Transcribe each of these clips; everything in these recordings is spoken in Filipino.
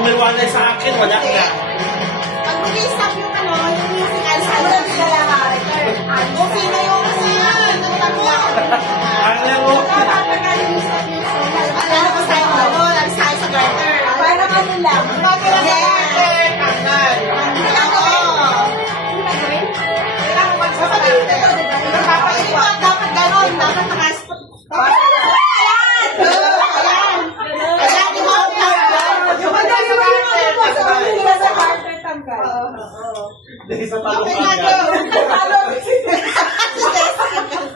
umiwalay sa akin, wala na. Pag mag-stop yung ano, yung music, saan na sila character? Kung sino yung Alam mo? lalabas tayo ano, lalabas tayo sa garter. Parang ano lang. Dapat ganon, dapat naka-spot.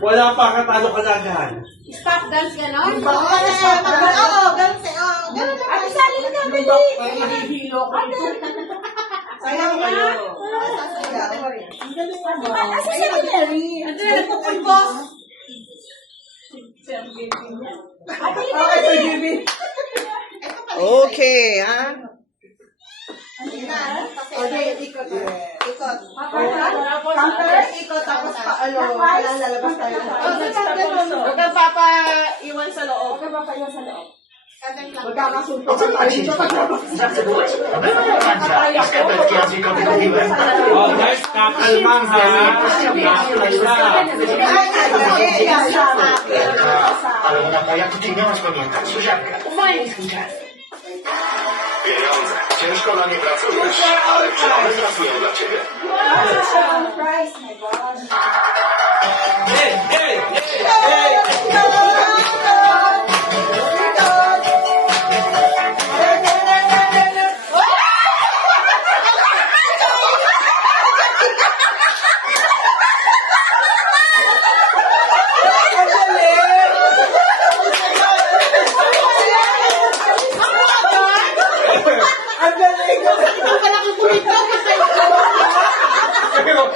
Wala pa katalo kalagan. Stop dance ganon? Oo, ganun. At sali na dali. Hihilo ka. Sayang kayo. Asa si Mary? Ito na nagpupulbo. Okay, ha? Okay, ikot. Ikot, tapos lalabas tayo. Huwag kang papaiwan sa loob. Magkakasuntok sa tayo dito paglabas. Oh, guys, kakalmang ha. Ale ona ma jak ty miałaś pamiętać, Zuzianka. Fajnie współczesne. Pieniądze. Ciężko dla nie pracujesz, ale plany pracują dla ciebie. Hey, hey, hey, hey.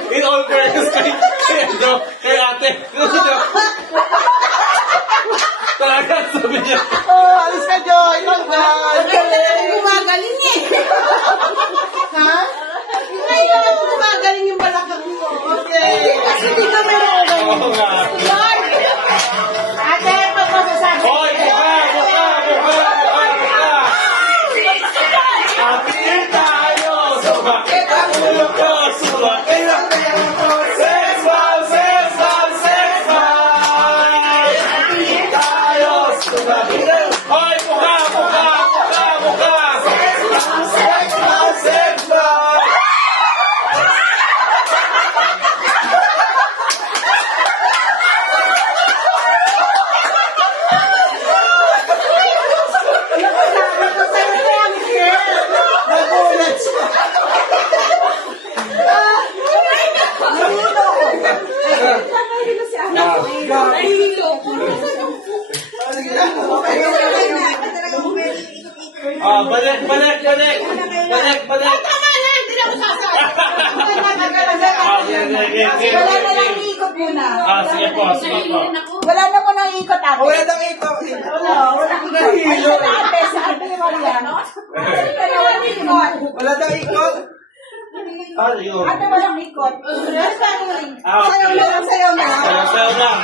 In all fairness kay ate. Talaga sabi niya. Alis ka, Joy! Ikaw dyan! Gumagaling eh. Ha? Ngayon ako gumagaling yung balakang mo. Okay. Kasi hindi ka meron. Oo nga. Lord! Ate, pagpasasabi. Hoy, buka! Happy tayo! Sumakit ang ulo ko! Sumakit ang ulo ko! Sex bomb! Happy tayo! Sumakit ang... Hoy, buka! Sex bomb! Nagulat siya! Ah, balik! Tama na, hindi na ako sasabi. Wala na lang iikot muna. Ah, sige po. Wala na ko nang ikot ate. Wala nang ikot. Wala nang hilo. Ate, sa ate Maria. Wala nang ikot. Ah, yun. Ate, walang ikot. Ah, Sayaw lang, sayaw na. Sayaw lang.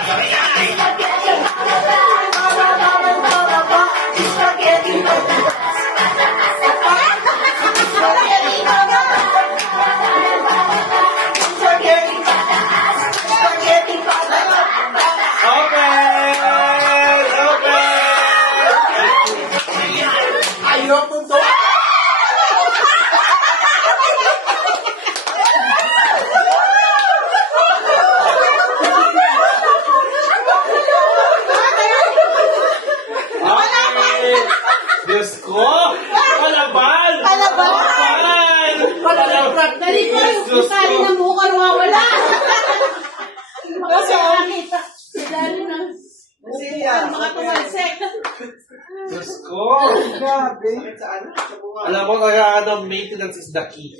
Ayaw kong to. Diyos ko! Palaban! Dali ko, yung tali ng buka nawawala. Kasi nakita. Dali na. Mga tumalsek. Diyos ko! Grabe. Alam mo, kaya maintenance is the key.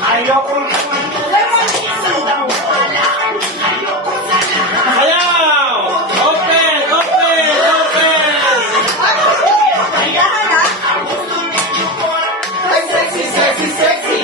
Ayaw kong Ayaw! Open! Ay, sexy!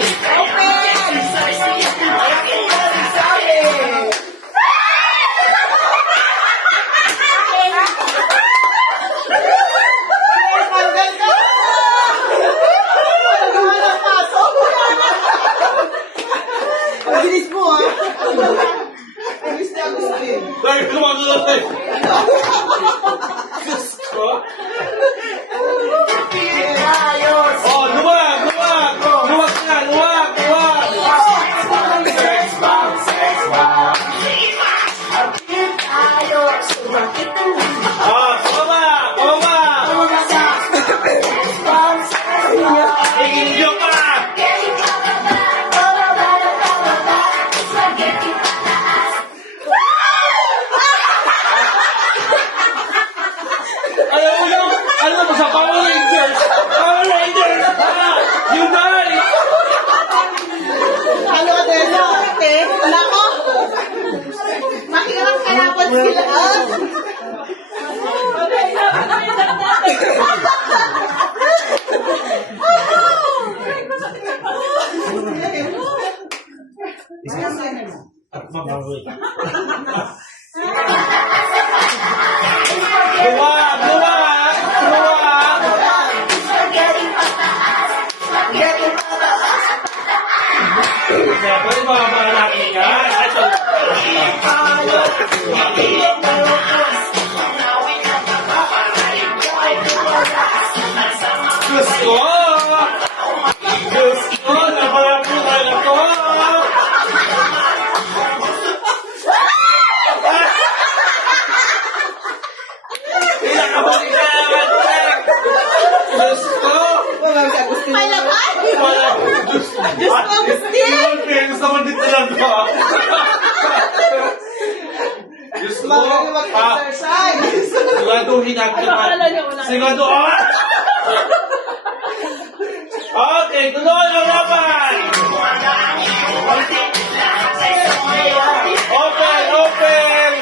At mabawi. Luwag! Luwag! Luwag! Pwede mababa natin yan. Ito. Diyos ko! Diyos ko! Napalapunan ako! Pinakabalik na naman, Tek! Diyos ko! Malabay! Diyos ko! Diyos ko, Agustin! Gusto mo dito lang ko. Diyos ko! Mag-exercise. Siguraduhin natin naman. Sigurado! Okay, tuloy ang laban! Open! Open!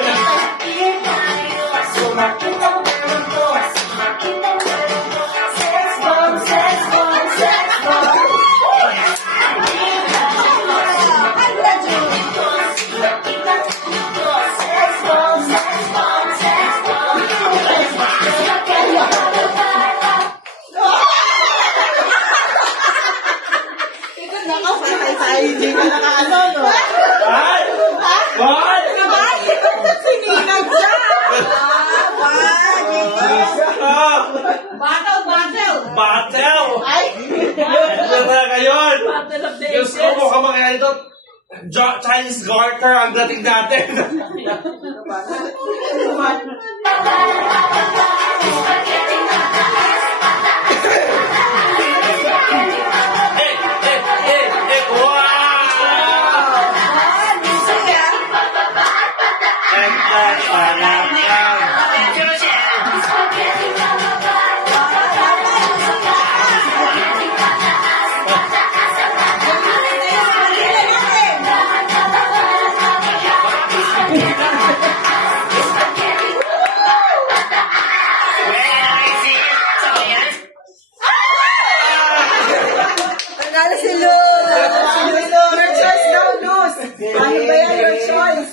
Hindi ka nakaano, no? Ay! Ay! Sininag siya! Ah! Battle, battle! Battle! Ay! Ito na ngayon! Battle of the Diyos ko, mukhang mga ito. Chinese garter ang dating natin. Nagala si Luz! Your choice daw, Luz! Ano ba yan? Your choice!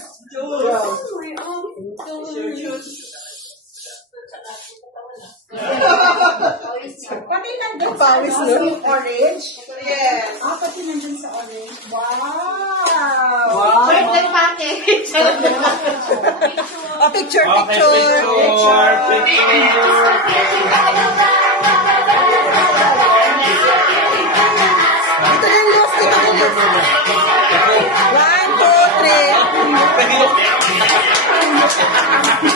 Pati nandun sa orange? Yes. Pati nandun sa orange. Wow! Birthday package! Picture, Okay, picture! Ito na yung Luz, ito na yung Luz. 1, 2, 3.